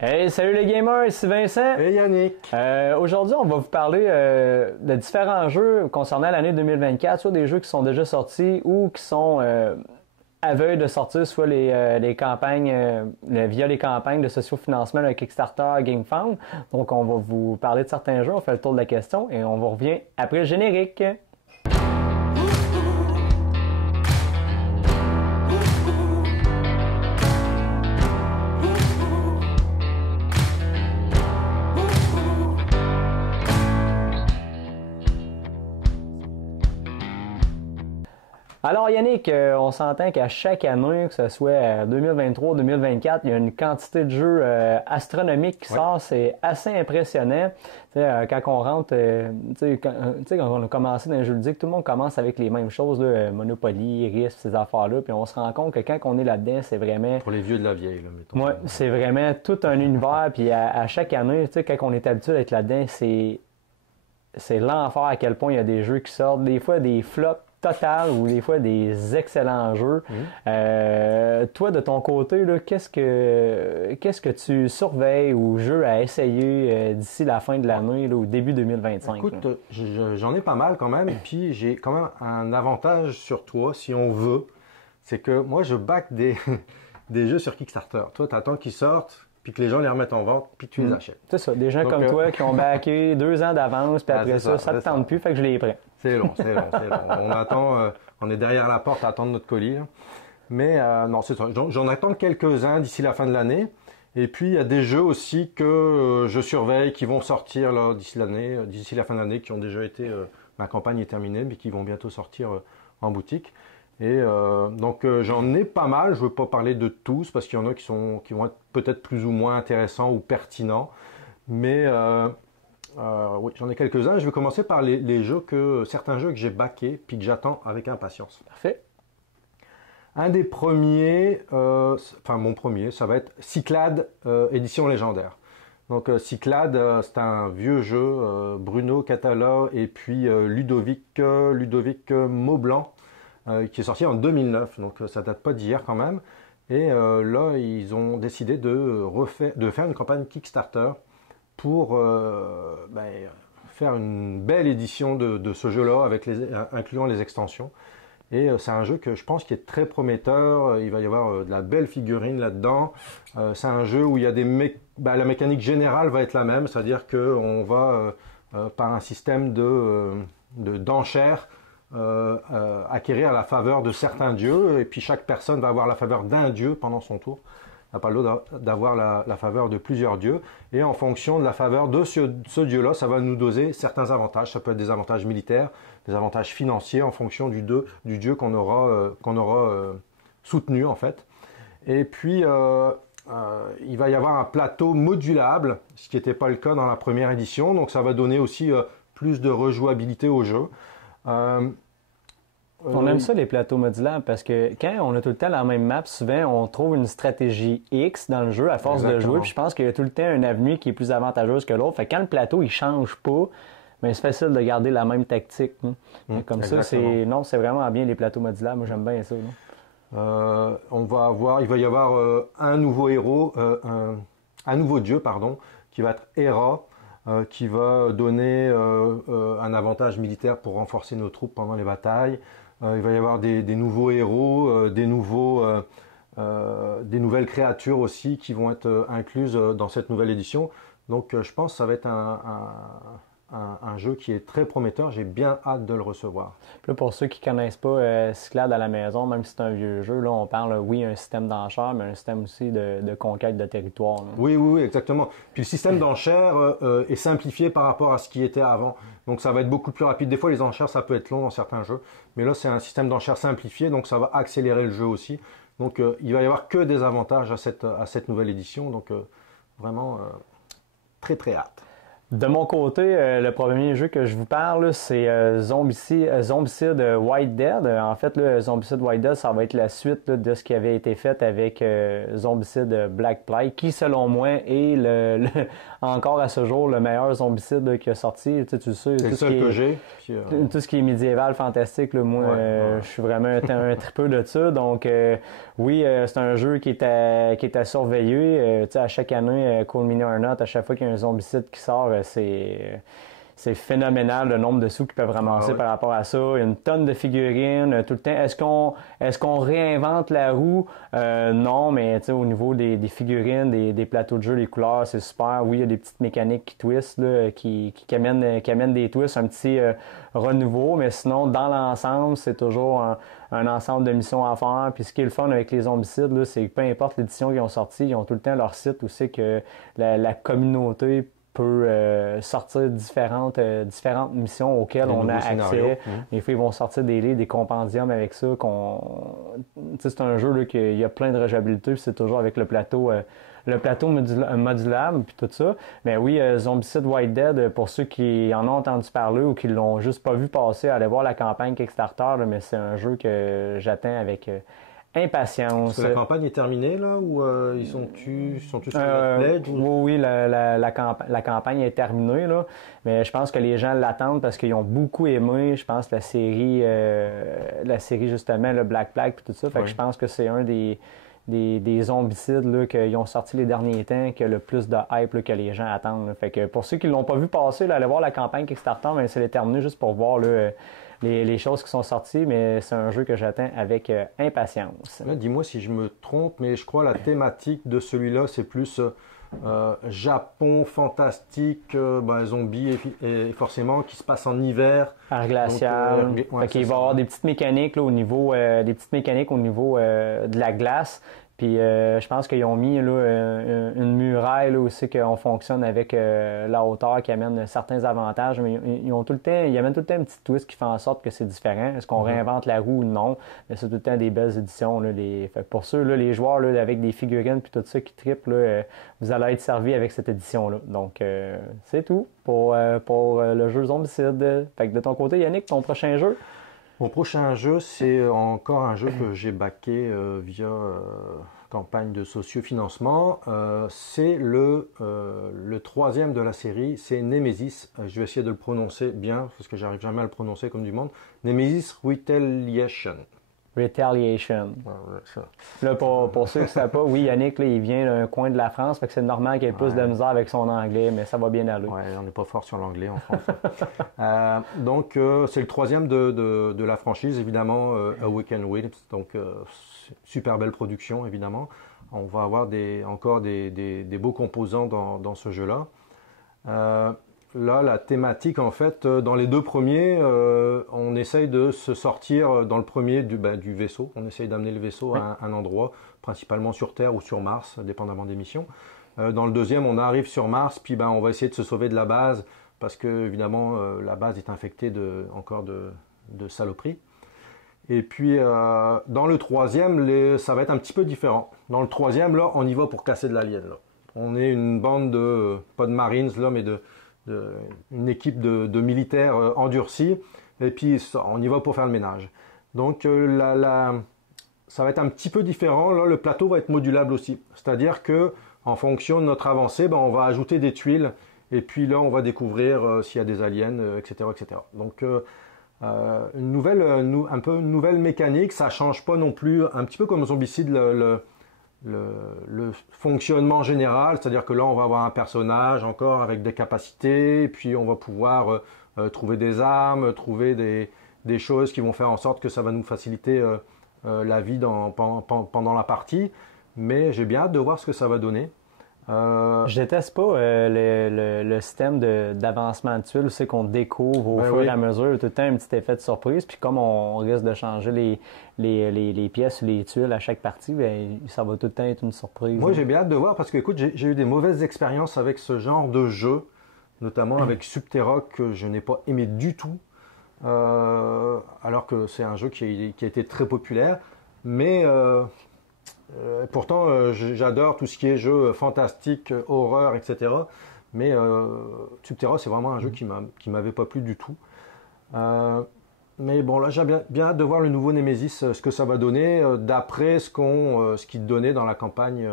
Hey, salut les gamers, ici Vincent. Et Yannick. Aujourd'hui, on va vous parler de différents jeux concernant l'année 2024, soit des jeux qui sont déjà sortis ou qui sont à veille de sortir, soit les campagnes via les campagnes de sociofinancement, le Kickstarter, GameFound. Donc, on va vous parler de certains jeux, on fait le tour de la question et on vous revient après le générique. Alors Yannick, on s'entend qu'à chaque année, que ce soit 2023 ou 2024, il y a une quantité de jeux astronomiques qui sort, c'est assez impressionnant. Quand on rentre, quand on a commencé dans les jeux ludiques, tout le monde commence avec les mêmes choses, là, Monopoly, Risk, ces affaires-là, puis on se rend compte que quand on est là-dedans, c'est vraiment... Pour les vieux de la vieille, là, mettons. Ouais, c'est vraiment tout un univers, puis à chaque année, quand on est habitué d'être là-dedans, c'est l'enfer à quel point il y a des jeux qui sortent, des fois des flops total ou des fois des excellents jeux. Toi, de ton côté, là, qu'est-ce que tu surveilles ou jeux à essayer d'ici la fin de l'année ou début 2025? Écoute, j'en ai pas mal quand même, et puis j'ai quand même un avantage sur toi, si on veut, c'est que moi je back des jeux sur Kickstarter. Toi, tu attends qu'ils sortent, puis que les gens les remettent en vente, puis tu les achètes. C'est ça, des gens comme toi qui ont backé 2 ans d'avance, puis après ça te tente plus, fait que je les prends. C'est long. On attend, on est derrière la porte à attendre notre colis. Là. Mais non, c'est ça. J'en attends quelques-uns d'ici la fin de l'année. Et puis il y a des jeux aussi que je surveille qui vont sortir là d'ici la fin de l'année, qui ont déjà été, ma campagne est terminée, mais qui vont bientôt sortir en boutique. Et donc j'en ai pas mal. Je veux pas parler de tous parce qu'il y en a qui vont être peut-être plus ou moins intéressants ou pertinents. Mais oui, j'en ai quelques-uns. Je vais commencer par certains jeux que j'ai backés puis que j'attends avec impatience. Parfait. Un des premiers, mon premier, ça va être Cyclades édition légendaire. Donc Cyclades, c'est un vieux jeu, Bruno Catala et puis Ludovic Maublanc, qui est sorti en 2009. Donc ça date pas d'hier quand même. Et là, ils ont décidé de faire une campagne Kickstarter pour faire une belle édition de ce jeu-là, incluant les extensions. Et c'est un jeu que je pense qui est très prometteur. Il va y avoir de la belle figurine là-dedans. C'est un jeu où il y a la mécanique générale va être la même, c'est-à-dire qu'on va, par un système d'enchères, acquérir la faveur de certains dieux. Et puis chaque personne va avoir la faveur d'un dieu pendant son tour. On n'a pas le droit d'avoir la faveur de plusieurs dieux. Et en fonction de la faveur de ce dieu-là, ça va nous doser certains avantages. Ça peut être des avantages militaires, des avantages financiers en fonction du dieu qu'on aura soutenu en fait. Et puis, il va y avoir un plateau modulable, ce qui n'était pas le cas dans la première édition. Donc ça va donner aussi plus de rejouabilité au jeu. On aime ça, les plateaux modulables, parce que quand on a tout le temps la même map, souvent, on trouve une stratégie X dans le jeu à force de jouer. Puis je pense qu'il y a tout le temps une avenue qui est plus avantageuse que l'autre. Fait que quand le plateau, il change pas, mais c'est facile de garder la même tactique. Comme ça, c'est vraiment bien les plateaux modulables. Moi, j'aime bien ça. Il va y avoir un nouveau héros, un nouveau dieu, pardon, qui va être Hera, qui va donner un avantage militaire pour renforcer nos troupes pendant les batailles. Il va y avoir des nouveaux héros, des nouvelles créatures aussi qui vont être incluses dans cette nouvelle édition. Donc je pense que ça va être un jeu qui est très prometteur. J'ai bien hâte de le recevoir. Puis là, pour ceux qui ne connaissent pas Cyclades à la maison, même si c'est un vieux jeu, là, on parle, oui, un système d'enchères, mais un système aussi de conquête de territoire. Là. Oui, exactement. Puis le système d'enchères est simplifié par rapport à ce qui était avant. Donc ça va être beaucoup plus rapide. Des fois, les enchères, ça peut être long dans certains jeux. Mais là, c'est un système d'enchères simplifié, donc ça va accélérer le jeu aussi. Donc il va y avoir que des avantages à cette nouvelle édition. Donc vraiment, très très hâte. De mon côté, le premier jeu que je vous parle, c'est Zombicide White Dead. En fait, là, Zombicide White Dead, ça va être la suite là, de ce qui avait été fait avec Zombicide Black Plague, qui, selon moi, est encore à ce jour le meilleur Zombicide là, qui a sorti. Tu sais, C'est le seul que j'ai. Puis, tout ce qui est médiéval, fantastique, là, moi, je suis vraiment un tripeux de ça. Donc, oui, c'est un jeu qui est à surveiller. Tu sais, à chaque année, Call Me or Not, à chaque fois qu'il y a un Zombicide qui sort, c'est phénoménal le nombre de sous qu'ils peuvent ramasser par rapport à ça. Il y a une tonne de figurines tout le temps. Est-ce qu'on réinvente la roue? Non, mais au niveau des figurines, des plateaux de jeu, les couleurs, c'est super. Oui, il y a des petites mécaniques qui twistent, là, qui amènent des twists, un petit renouveau, mais sinon, dans l'ensemble, c'est toujours un ensemble de missions à faire. Puis ce qui est le fun avec les Zombicides, là, c'est que peu importe l'édition qu'ils ont sorti, ils ont tout le temps leur site où c'est que la communauté peut sortir différentes missions auxquelles on a accès. Des fois, ils vont sortir des livres, des compendiums avec ça. C'est un jeu là, qu'il y a plein de rejouabilité, puis c'est toujours avec le plateau modulable, puis tout ça. Mais oui, Zombicide White Dead, pour ceux qui en ont entendu parler ou qui l'ont juste pas vu passer, allez voir la campagne Kickstarter, là, mais c'est un jeu que j'attends avec impatience. Est-ce que la campagne est terminée là ou ils sont tous sur la pledge ou... Oui, la campagne est terminée là, mais je pense que les gens l'attendent parce qu'ils ont beaucoup aimé, je pense, la série justement, le Black Plague et tout ça. Fait que je pense que c'est un des zombicides là, qu'ils ont sorti les derniers temps qui a le plus de hype là, que les gens attendent. Là. Fait que pour ceux qui l'ont pas vu passer, là, allez voir la campagne Kickstarter, mais c'est terminé juste pour voir là, les choses qui sont sorties, mais c'est un jeu que j'attends avec impatience. Là, dis-moi si je me trompe, mais je crois la thématique de celui-là, c'est plus Japon, fantastique, zombies et forcément qui se passe en hiver. Art glacial. Il va y avoir des petites mécaniques là, au niveau, de la glace. Puis je pense qu'ils ont mis là, une muraille là, aussi qu'on fonctionne avec la hauteur qui amène certains avantages, mais ils amènent tout le temps un petit twist qui fait en sorte que c'est différent. Est-ce qu'on réinvente la roue ou non? Mais c'est tout le temps des belles éditions. Là, fait pour ceux, là, les joueurs là, avec des figurines puis tout ça qui trippent, là, vous allez être servis avec cette édition-là. Donc c'est tout pour le jeu Zombicide. Fait que de ton côté, Yannick, ton prochain jeu? Mon prochain jeu, c'est encore un jeu que j'ai backé via campagne de sociofinancement. C'est le troisième de la série, c'est Nemesis. Je vais essayer de le prononcer bien, parce que j'arrive jamais à le prononcer comme du monde. Nemesis Retaliation. Retaliation. Là, pour ceux qui ne savent pas, oui, Yannick, là, il vient d'un coin de la France, fait que c'est normal qu'il ait plus de misère avec son anglais, mais ça va bien aller. Ouais, on n'est pas fort sur l'anglais en France. Donc, c'est le troisième de la franchise, évidemment, Awaken Wilds. Donc, super belle production, évidemment. On va avoir encore des beaux composants dans ce jeu-là. Là, la thématique, en fait, dans les deux premiers, on essaye de se sortir dans le premier du vaisseau. On essaye d'amener le vaisseau à un endroit, principalement sur Terre ou sur Mars, dépendamment des missions. Dans le deuxième, on arrive sur Mars, puis on va essayer de se sauver de la base, parce que, évidemment, la base est infectée encore de saloperies. Et puis, dans le troisième, ça va être un petit peu différent. Dans le troisième, là, on y va pour casser de l'alien. On est une bande pas de Marines, là, mais une équipe de militaires endurcis, et puis on y va pour faire le ménage. Donc ça va être un petit peu différent. Là, le plateau va être modulable aussi, c'est-à-dire que en fonction de notre avancée, on va ajouter des tuiles, et puis là on va découvrir s'il y a des aliens, etc., etc. Donc une nouvelle mécanique. Ça change pas non plus, un petit peu comme Zombicide, le fonctionnement général, c'est-à-dire que là, on va avoir un personnage encore avec des capacités, et puis on va pouvoir trouver des armes, trouver des choses qui vont faire en sorte que ça va nous faciliter la vie pendant la partie. Mais j'ai bien hâte de voir ce que ça va donner. Je déteste pas le système d'avancement de tuiles, c'est qu'on découvre au fur et à mesure, tout le temps un petit effet de surprise, puis comme on risque de changer les pièces ou les tuiles à chaque partie, ça va tout le temps être une surprise. Moi, j'ai bien hâte de voir, parce que écoute, j'ai eu des mauvaises expériences avec ce genre de jeu, notamment avec Subterra, que je n'ai pas aimé du tout, alors que c'est un jeu qui a été très populaire, mais pourtant, j'adore tout ce qui est jeu fantastique, horreur, etc. Mais Subterra, c'est vraiment un jeu qui m'avait pas plu du tout. Mais bon, là, j'ai bien hâte de voir le nouveau Nemesis, ce que ça va donner, d'après ce qu'il donnait dans la campagne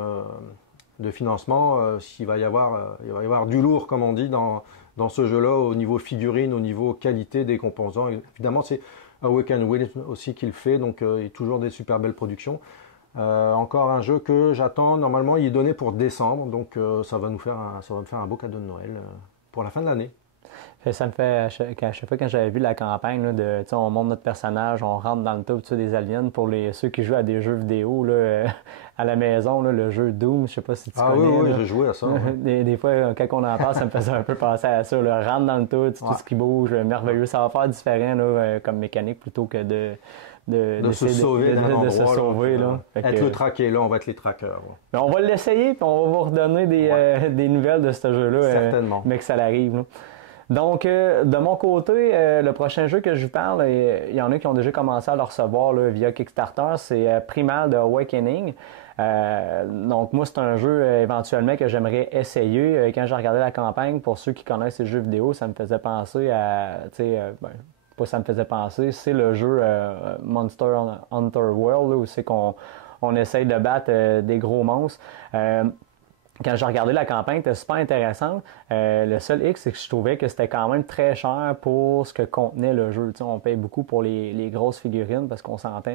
de financement. S'il va y avoir du lourd, comme on dit, dans ce jeu-là, au niveau figurine, au niveau qualité des composants. Évidemment, c'est Awaken Will aussi qui le fait, donc il y a toujours des super belles productions. Encore un jeu que j'attends, normalement il est donné pour décembre, donc ça va me faire un beau cadeau de Noël pour la fin de l'année. Ça me fait, à chaque fois quand j'avais vu la campagne, là, on monte notre personnage, on rentre dans le top des aliens, pour ceux qui jouent à des jeux vidéo là, à la maison, là, le jeu Doom, je sais pas si tu connais. Oui, j'ai joué à ça. Ouais. Des fois, quand on en parle, ça me faisait un peu penser à ça, là, rentre dans le tout ce qui bouge, merveilleux, ça va faire différent là, comme mécanique plutôt que de se sauver d'un endroit, de se sauver, là. Être le traqué, là, on va être les traqueurs. Ouais. On va l'essayer, puis on va vous redonner des nouvelles de ce jeu-là. Certainement. Mais que ça l'arrive, là. Donc, de mon côté, le prochain jeu que je vous parle, il y en a qui ont déjà commencé à le recevoir là, via Kickstarter, c'est Primal de Awakening. Donc, moi, c'est un jeu éventuellement que j'aimerais essayer. Quand j'ai regardé la campagne, pour ceux qui connaissent ces jeux vidéo, ça me faisait penser à, pas ça me faisait penser, c'est le jeu Monster Hunter World, là, où c'est qu'on essaye de battre des gros monstres. Quand j'ai regardé la campagne, c'était super intéressant. Le seul X, c'est que je trouvais que c'était quand même très cher pour ce que contenait le jeu. T'sais, on paye beaucoup pour les grosses figurines parce qu'on s'entend,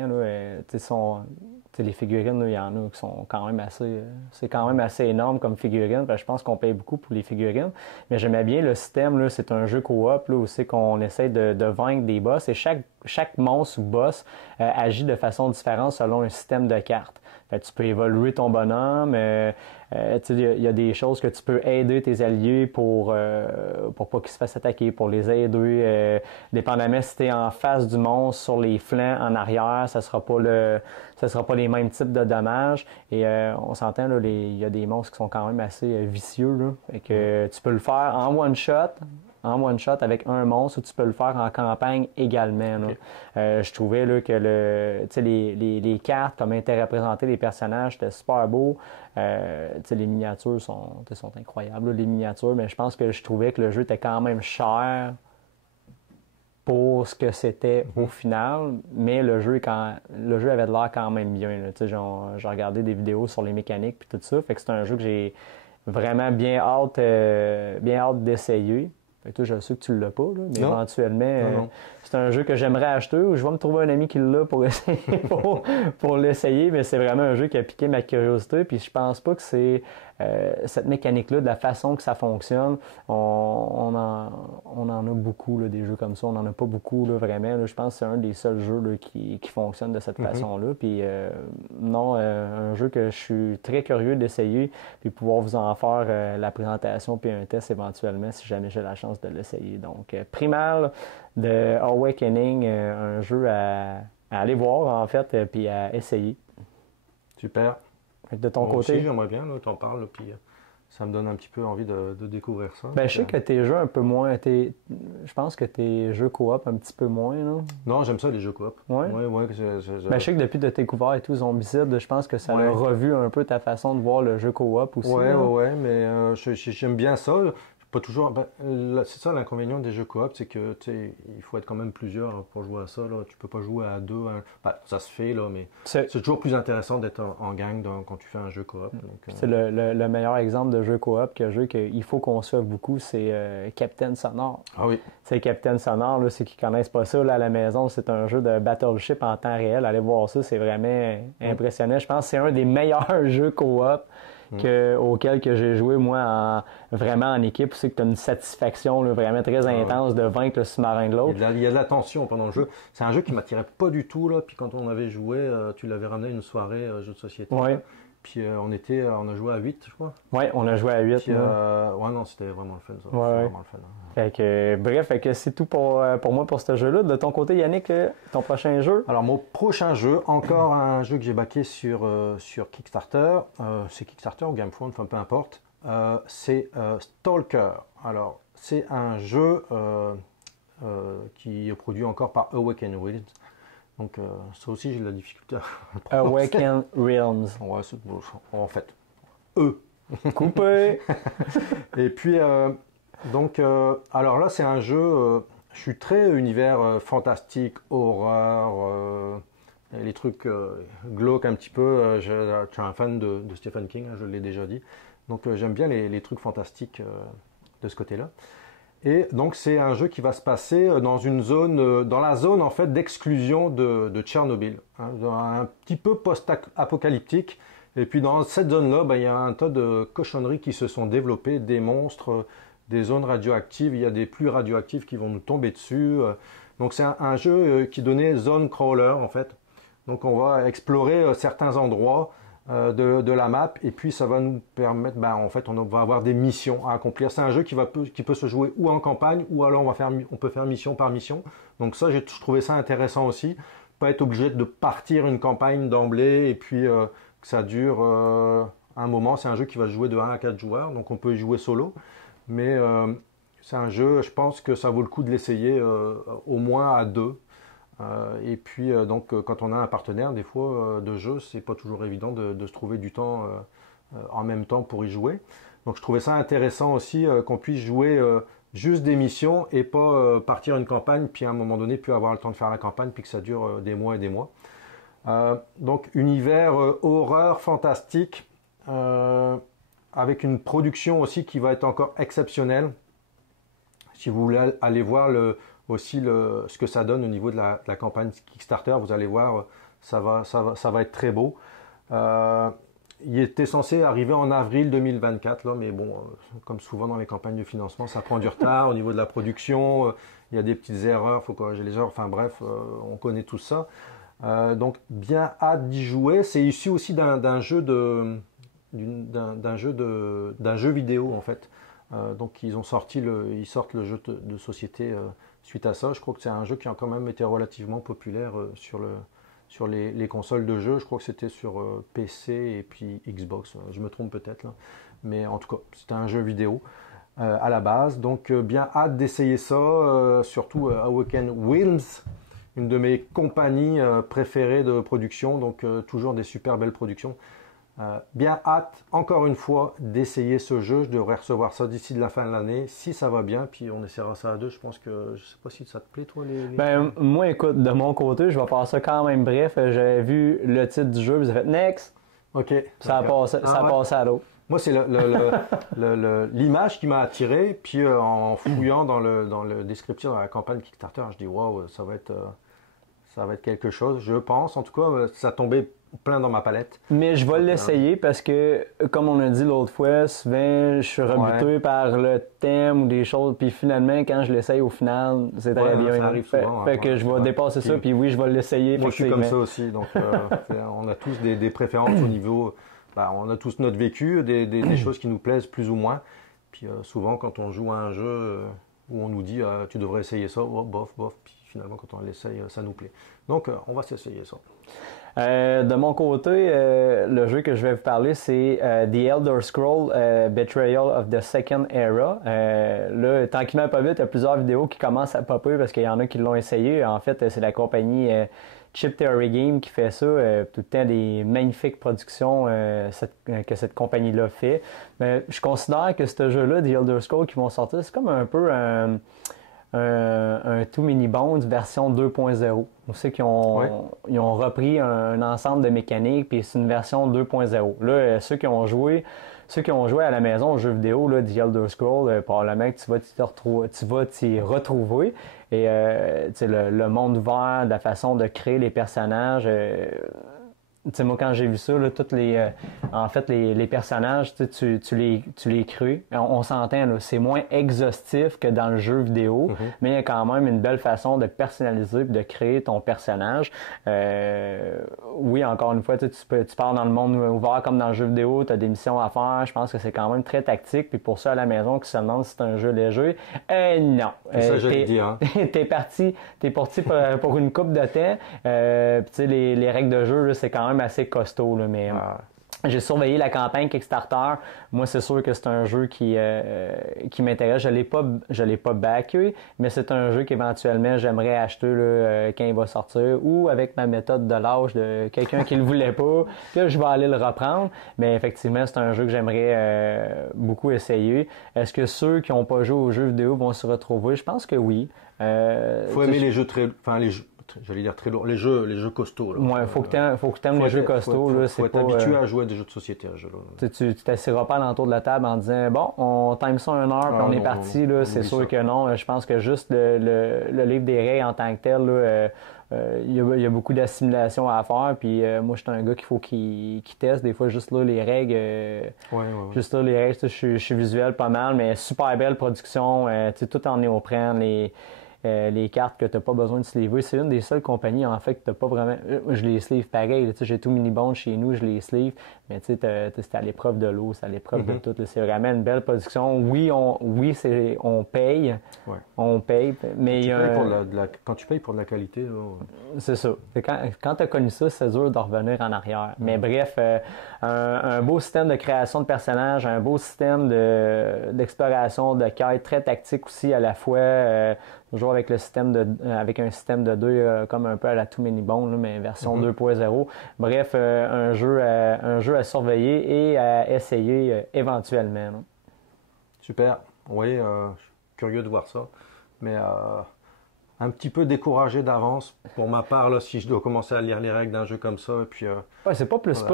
les figurines, il y en a qui sont quand même assez... c'est quand même assez énorme comme figurines. Je pense qu'on paye beaucoup pour les figurines. Mais j'aimais bien le système. Là, c'est un jeu coop là, où c'est qu'on essaie de vaincre des boss. Et chaque monstre ou boss agit de façon différente selon un système de cartes. Tu peux évoluer ton bonhomme. Il y a des choses que tu peux aider tes alliés pour pas qu'ils se fassent attaquer, pour les aider. Dépendamment si tu es en face du monstre, sur les flancs, en arrière, ça sera pas les mêmes types de dommages. Et on s'entend, là, il y a des monstres qui sont quand même assez vicieux. Là. Fait que tu peux le faire en one shot avec un monstre, ou tu peux le faire en campagne également. Là. Okay. Je trouvais là, que les cartes, comment étaient représentés les personnages, c'était super beau. Les miniatures sont incroyables, là, les miniatures, mais je pense que je trouvais que le jeu était quand même cher pour ce que c'était au final, mais le jeu avait de l'air quand même bien. J'ai regardé des vidéos sur les mécaniques et tout ça, fait que c'est un jeu que j'ai vraiment bien hâte d'essayer. Fait que toi, je sais que tu ne l'as pas, là, mais éventuellement, c'est un jeu que j'aimerais acheter, ou je vais me trouver un ami qui l'a pour essayer pour l'essayer, mais c'est vraiment un jeu qui a piqué ma curiosité, puis je pense pas que c'est cette mécanique-là, de la façon que ça fonctionne, on en a beaucoup, là, des jeux comme ça, on n'en a pas beaucoup, là, vraiment, là, je pense que c'est un des seuls jeux là, qui fonctionne de cette façon-là, puis un jeu que je suis très curieux d'essayer, puis pouvoir vous en faire la présentation puis un test éventuellement, si jamais j'ai la chance de l'essayer. Donc, Primal de Awakening, un jeu à aller voir, en fait, puis à essayer. Super. De ton côté? Aussi, j'aimerais bien, tu en parles, puis ça me donne un petit peu envie de découvrir ça. Ben, je sais que tes jeux un peu moins, je pense que tes jeux coop un petit peu moins, là. Non, j'aime ça, les jeux coop. Ouais? Ouais, Ben, je sais que depuis que tu as découvert et tout Zombicide, je pense que ça a revu un peu ta façon de voir le jeu coop aussi. Ouais, mais j'aime bien ça. Pas toujours. C'est ça l'inconvénient des jeux coop, c'est que il faut être quand même plusieurs pour jouer à ça. Là. Tu peux pas jouer à deux. Ça se fait là, mais c'est toujours plus intéressant d'être en gang quand tu fais un jeu coop. C'est le meilleur exemple de jeu coop qu'il faut qu'on suive beaucoup, c'est Captain Sonore. Ah oui. C'est Captain Sonore, là, ceux qui connaissent pas ça là, à la maison, c'est un jeu de battleship en temps réel. Allez voir ça, c'est vraiment impressionnant. Je pense que c'est un des meilleurs jeux coop auquel que j'ai joué moi vraiment en équipe, c'est que tu as une satisfaction là, vraiment très intense de vaincre le sous-marin de l'autre. Il y a de la tension pendant le jeu. C'est un jeu qui m'attirait pas du tout là. Puis quand on avait joué, tu l'avais ramené à une soirée jeu de société. Ouais. Puis on a joué à 8, je crois. Oui, on a joué à 8. Puis, non, c'était vraiment le fun, ça. Ouais. Vraiment le fun. Fait que c'est tout pour moi pour ce jeu-là. De ton côté, Yannick, ton prochain jeu? Alors, mon prochain jeu, encore un jeu que j'ai backé sur Kickstarter. C'est Kickstarter ou GameFound, enfin peu importe. C'est Stalker. Alors, c'est un jeu qui est produit encore par Awaken Realms. Donc, ça aussi, j'ai de la difficulté à Awaken Realms. Ouais, en fait, Coupé! Et puis, alors là, c'est un jeu, je suis très univers fantastique, horreur, les trucs glauques un petit peu. Je suis un fan de Stephen King, hein, je l'ai déjà dit. Donc, j'aime bien les trucs fantastiques de ce côté-là. Et donc, c'est un jeu qui va se passer dans une zone, dans la zone en fait d'exclusion de Tchernobyl, hein, un petit peu post-apocalyptique. Et puis dans cette zone-là, il y a un tas de cochonneries qui se sont développées, des monstres, des zones radioactives. Il y a des pluies radioactives qui vont nous tomber dessus. Donc c'est un jeu qui donnait zone crawler en fait. Donc on va explorer certains endroits de la map et puis ça va nous permettre, en fait, on va avoir des missions à accomplir. C'est un jeu qui peut se jouer ou en campagne ou alors on peut faire mission par mission. Donc ça, je trouvais ça intéressant aussi. Pas être obligé de partir une campagne d'emblée et puis que ça dure un moment. C'est un jeu qui va se jouer de 1 à 4 joueurs, donc on peut y jouer solo. Mais c'est un jeu, je pense que ça vaut le coup de l'essayer au moins à deux. Et puis quand on a un partenaire, des fois de jeu, c'est pas toujours évident de se trouver du temps en même temps pour y jouer. Donc je trouvais ça intéressant aussi qu'on puisse jouer juste des missions et pas partir une campagne, puis à un moment donné, puis avoir le temps de faire la campagne, puis que ça dure des mois et des mois. Donc univers horreur fantastique, avec une production aussi qui va être encore exceptionnelle. Si vous voulez aller voir ce que ça donne au niveau de la campagne Kickstarter, vous allez voir, ça va être très beau. Il était censé arriver en avril 2024, là, mais bon, comme souvent dans les campagnes de financement, ça prend du retard au niveau de la production. Il y a des petites erreurs, il faut corriger les erreurs. Enfin bref, on connaît tout ça. Donc bien hâte d'y jouer. C'est issu aussi d'un jeu vidéo en fait. Donc ils sortent le jeu de société suite à ça. Je crois que c'est un jeu qui a quand même été relativement populaire sur les consoles de jeu. Je crois que c'était sur PC et puis Xbox. Je me trompe peut-être là. Mais en tout cas, c'était un jeu vidéo à la base. Donc bien hâte d'essayer ça. Surtout Awaken Wilms, une de mes compagnies préférées de production. Donc toujours des super belles productions. Bien hâte, encore une fois, d'essayer ce jeu. Je devrais recevoir ça d'ici de la fin de l'année, si ça va bien, puis on essaiera ça à deux. Je pense que, je sais pas si ça te plaît, toi, moi, écoute, de mon côté, je vais faire ça quand même bref. J'avais vu le titre du jeu, vous avez fait Next. OK. Ça a passé à l'autre. Moi, c'est l'image qui m'a attiré, puis en fouillant dans le descriptif de la campagne Kickstarter, je dis, waouh, ça va être quelque chose, je pense. En tout cas, ça tombait plein dans ma palette. Mais je vais l'essayer parce que, comme on a dit l'autre fois, souvent, je suis rebuté par le thème ou des choses, puis finalement, quand je l'essaye au final, c'est très bien. Ça arrive souvent, fait que je vais dépasser ça, puis oui, je vais l'essayer. Moi, je suis comme ça aussi. Donc, on a tous des préférences au niveau... on a tous notre vécu, des choses qui nous plaisent plus ou moins. Puis souvent, quand on joue à un jeu où on nous dit tu devrais essayer ça, bof, puis finalement, quand on l'essaye, ça nous plaît. Donc, on va s'essayer ça. De mon côté, le jeu que je vais vous parler, c'est The Elder Scrolls Betrayal of the Second Era. Là, tranquillement pas vite, il y a plusieurs vidéos qui commencent à popper parce qu'il y en a qui l'ont essayé. En fait, c'est la compagnie Chip Theory Game qui fait ça. Tout le temps des magnifiques productions que cette compagnie-là fait. Mais je considère que ce jeu-là, The Elder Scrolls, qui vont sortir, c'est comme un peu un Too Many Bones version 2.0. On sait qu'ils ont repris un ensemble de mécaniques, puis c'est une version 2.0. Là, ceux qui ont joué à la maison aux jeux vidéo, là, The Elder Scrolls, probablement que tu vas t'y retrouver. Et le monde ouvert, la façon de créer les personnages... moi, quand j'ai vu ça, là, les personnages, tu les crus. On s'entend, là, c'est moins exhaustif que dans le jeu vidéo, mais il y a quand même une belle façon de personnaliser et de créer ton personnage. Oui, encore une fois, tu pars dans le monde ouvert comme dans le jeu vidéo, tu as des missions à faire. Je pense que c'est quand même très tactique. Puis pour ça, à la maison, qui se demande si c'est un jeu léger, non. C'est ça, je le dis, hein. T'es parti pour une coupe de temps. Puis tu sais, les règles de jeu, là, c'est quand même assez costaud, là, mais J'ai surveillé la campagne Kickstarter. Moi, c'est sûr que c'est un jeu qui m'intéresse. Je l'ai pas backé, mais c'est un jeu qu'éventuellement j'aimerais acheter là, quand il va sortir, ou avec ma méthode de l'âge de quelqu'un qui le voulait pas, que je vais aller le reprendre. Mais effectivement, c'est un jeu que j'aimerais beaucoup essayer. Est-ce que ceux qui n'ont pas joué aux jeux vidéo vont se retrouver? Je pense que oui. Faut aimer les jeux j'allais dire très lourds, les jeux costauds. Là. Ouais, faut que t'aimes les jeux costauds. Faut être habitué à jouer à des jeux de société. Tu t'assiras pas alentour de la table en disant bon, on time ça 1 heure puis on est parti. Là, c'est sûr que non. Je pense que juste le livre des règles en tant que tel, là, il y a beaucoup d'assimilation à faire. Puis moi, je suis un gars qu'il faut qu'il teste. Des fois, juste là, les règles. Juste là, les règles, je suis visuel pas mal, mais super belle production. Tout en néoprène, les cartes que tu n'as pas besoin de sleever. C'est une des seules compagnies, en fait, que tu n'as pas vraiment... Je les sleeve pareil. J'ai tout mini-bond chez nous, je les sleeve. Mais tu sais, c'est à l'épreuve de l'eau, c'est à l'épreuve de tout. C'est vraiment une belle production. Oui, on paye. Ouais. On paye. Mais quand tu payes pour de la qualité... Là, c'est ça. Quand tu as connu ça, c'est dur de revenir en arrière. Mais bref, un beau système de création de personnages, un beau système d'exploration, de quête, très tactique aussi à la fois. Toujours avec avec un système de 2 comme un peu à la Too Many Bones, mais version 2.0. Bref, un jeu à surveiller et à essayer éventuellement. Là. Super. Oui, je suis curieux de voir ça. Mais un petit peu découragé d'avance pour ma part là, si je dois commencer à lire les règles d'un jeu comme ça. Et puis, c'est pas plus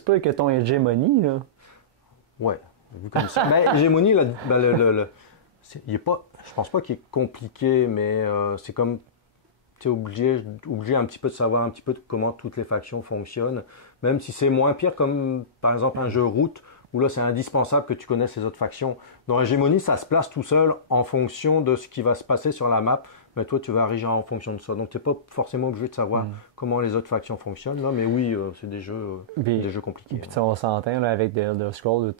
peu que ton hégémonie. Là. Ouais, vu comme ça. Mais hégémonie, là, il est pas, je pense pas qu'il est compliqué, mais c'est comme tu es obligé un petit peu de savoir un petit peu comment toutes les factions fonctionnent, même si c'est moins pire comme par exemple un jeu route où là c'est indispensable que tu connaisses les autres factions. Dans Hégémonie, ça se place tout seul en fonction de ce qui va se passer sur la map, mais toi tu vas réagir en fonction de ça. Donc tu n'es pas forcément obligé de savoir comment les autres factions fonctionnent, là, mais oui, c'est des jeux compliqués. Puis on s'entend là, avec The Elder Scrolls,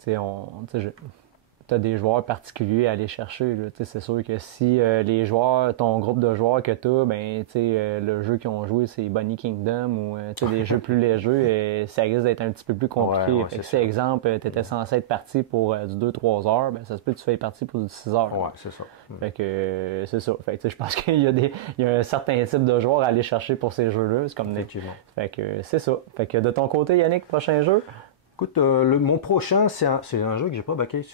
tu as des joueurs particuliers à aller chercher. C'est sûr que si les joueurs, ton groupe de joueurs que tu as, le jeu qu'ils ont joué, c'est Bunny Kingdom ou des jeux plus légers, ça risque d'être un petit peu plus compliqué. Ouais, si, exemple, tu étais censé être parti pour du 2-3 heures, ça se peut que tu fasses partie pour du 6 heures. Ouais, c'est ça. Fait que c'est ça. Fait que je pense qu'il y a un certain type de joueurs à aller chercher pour ces jeux-là. C'est comme fait que c'est ça. Fait que de ton côté, Yannick, prochain jeu? Écoute, mon prochain, c'est un jeu que j'ai pas backé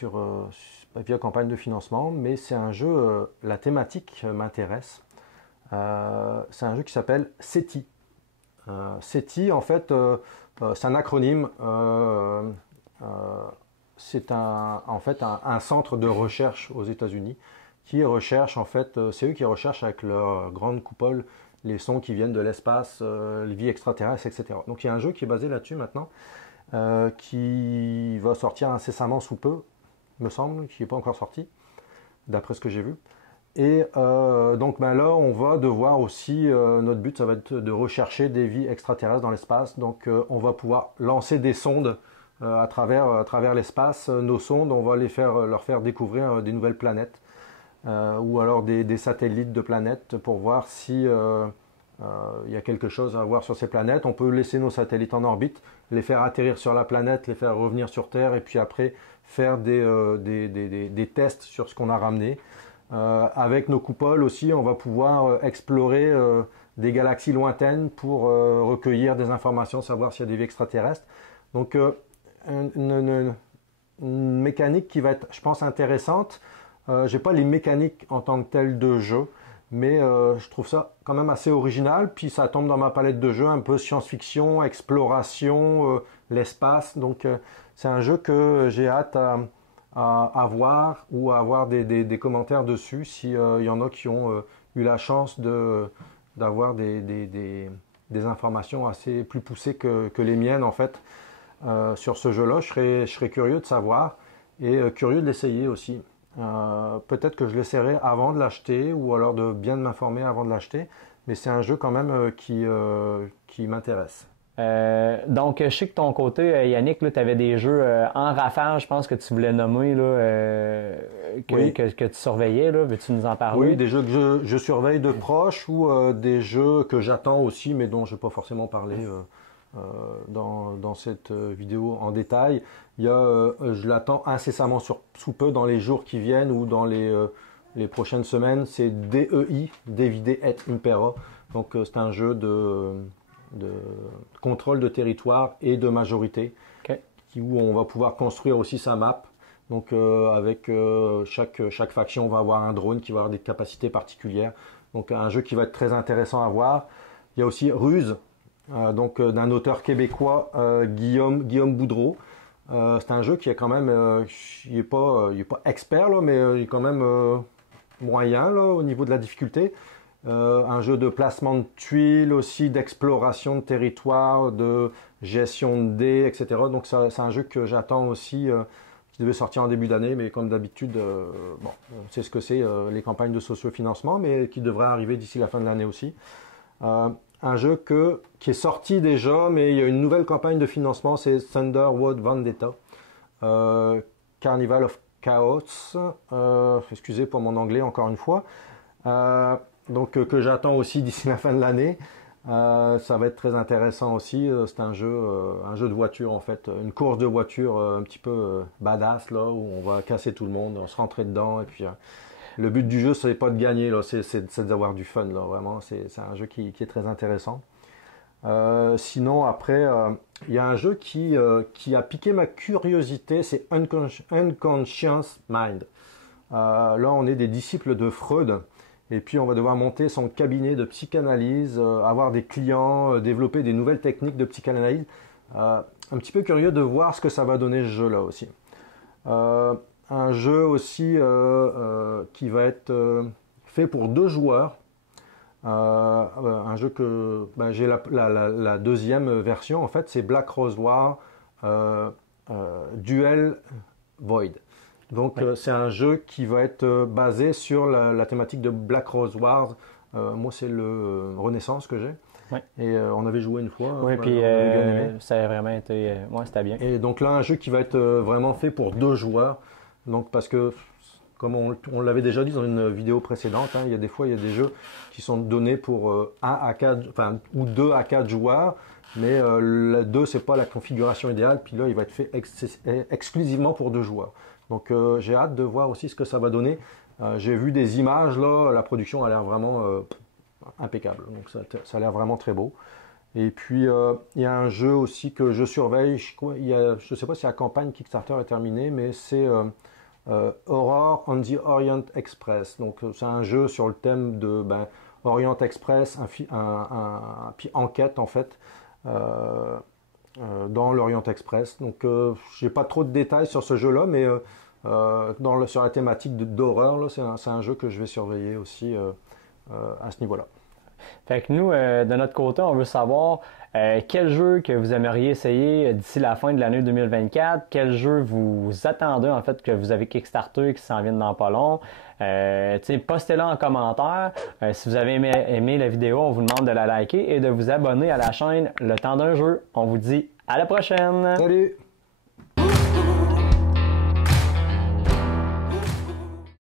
via campagne de financement, mais c'est un jeu, la thématique m'intéresse. C'est un jeu qui s'appelle SETI. SETI, en fait, c'est un acronyme. C'est un centre de recherche aux États-Unis qui recherche, en fait, c'est eux qui recherchent avec leur grande coupole les sons qui viennent de l'espace, les vies extraterrestres, etc. Donc il y a un jeu qui est basé là-dessus maintenant. Qui va sortir incessamment sous peu, me semble, qui n'est pas encore sorti, d'après ce que j'ai vu. Et donc là, on va devoir aussi, notre but, ça va être de rechercher des vies extraterrestres dans l'espace. Donc on va pouvoir lancer des sondes à travers l'espace. Nos sondes, on va leur faire découvrir des nouvelles planètes ou alors des satellites de planètes pour voir si... il y a quelque chose à voir sur ces planètes. On peut laisser nos satellites en orbite, les faire atterrir sur la planète, les faire revenir sur Terre et puis après faire des tests sur ce qu'on a ramené. Avec nos coupoles aussi, on va pouvoir explorer des galaxies lointaines pour recueillir des informations, savoir s'il y a des vies extraterrestres. Donc une mécanique qui va être, je pense, intéressante. J'ai pas les mécaniques en tant que telles de jeu, mais je trouve ça quand même assez original, puis ça tombe dans ma palette de jeux, un peu science-fiction, exploration, l'espace, donc c'est un jeu que j'ai hâte à voir ou à avoir des commentaires dessus, s'il y en a qui ont eu la chance d'avoir des informations assez plus poussées que les miennes en fait sur ce jeu-là. Je serais curieux de savoir et curieux de l'essayer aussi. Peut-être que je l'essaierai avant de l'acheter ou alors de bien m'informer avant de l'acheter, mais c'est un jeu quand même qui m'intéresse. Donc, je sais que de ton côté, Yannick, tu avais des jeux en rafale, je pense que tu voulais nommer, que tu surveillais. Veux-tu nous en parler? Oui, des jeux que je surveille de proche ou des jeux que j'attends aussi, mais dont je n'ai pas forcément parlé dans cette vidéo en détail. Je l'attends incessamment sous peu dans les jours qui viennent ou dans les prochaines semaines. C'est DEI, Divide et Impera. Donc c'est un jeu de contrôle de territoire et de majorité, OK. où on va pouvoir construire aussi sa map. Donc avec chaque faction, on va avoir un drone qui va avoir des capacités particulières. Donc un jeu qui va être très intéressant à voir. Il y a aussi Ruse, d'un auteur québécois, Guillaume Boudreau. C'est un jeu qui est quand même, il est pas expert là, mais il est quand même moyen là au niveau de la difficulté. Un jeu de placement de tuiles aussi, d'exploration de territoire, de gestion de dés, etc. Donc c'est un jeu que j'attends aussi, qui devait sortir en début d'année, mais comme d'habitude, bon, on sait ce que c'est les campagnes de sociofinancement, mais qui devrait arriver d'ici la fin de l'année aussi. Un jeu qui est sorti déjà, mais il y a une nouvelle campagne de financement, c'est Thunderwood Vendetta, Carnival of Chaos, excusez pour mon anglais encore une fois, donc que j'attends aussi d'ici la fin de l'année. Ça va être très intéressant aussi. C'est un jeu de voiture en fait, une course de voiture un petit peu badass là, où on va casser tout le monde, on se rentrer dedans et puis le but du jeu, c'est pas de gagner, là, c'est d'avoir du fun. Là, vraiment, c'est un jeu qui est très intéressant. Sinon, après, il y a un jeu qui a piqué ma curiosité, c'est Unconscious Mind. Là, on est des disciples de Freud. Et puis, on va devoir monter son cabinet de psychanalyse, avoir des clients, développer des nouvelles techniques de psychanalyse. Un petit peu curieux de voir ce que ça va donner ce jeu-là aussi. Un jeu aussi qui va être fait pour 2 joueurs. Un jeu que j'ai la deuxième version en fait, c'est Black Rose War Duel Void. Donc c'est un jeu qui va être basé sur la thématique de Black Rose Wars. Moi c'est le Renaissance que j'ai. Ouais. Et on avait joué une fois. Oui, puis ça a vraiment été. Moi, c'était bien. Et donc là, un jeu qui va être vraiment fait pour 2 joueurs. Donc parce que, comme on l'avait déjà dit dans une vidéo précédente, il y a des fois, il y a des jeux qui sont donnés pour 1 à 4, enfin, ou 2 à 4 joueurs. Mais le 2, c'est pas la configuration idéale. Puis là, il va être fait exclusivement pour 2 joueurs. Donc j'ai hâte de voir aussi ce que ça va donner. J'ai vu des images là, la production a l'air vraiment impeccable. Donc ça a l'air vraiment très beau. Et puis il y a un jeu aussi que je surveille. Je ne sais pas si la campagne Kickstarter est terminée, mais c'est Horror on the Orient Express. Donc c'est un jeu sur le thème de Orient Express, puis enquête en fait. Dans l'Orient Express. Donc, j'ai pas trop de détails sur ce jeu-là, mais sur la thématique d'horreur, c'est un jeu que je vais surveiller aussi à ce niveau-là. Fait que nous, de notre côté, on veut savoir quel jeu que vous aimeriez essayer d'ici la fin de l'année 2024, quel jeu vous attendez en fait que vous avez Kickstarter qui s'en viennent dans pas long. Postez-le en commentaire. Si vous avez aimé la vidéo, on vous demande de la liker et de vous abonner à la chaîne Le Temps d'un jeu. On vous dit à la prochaine! Salut!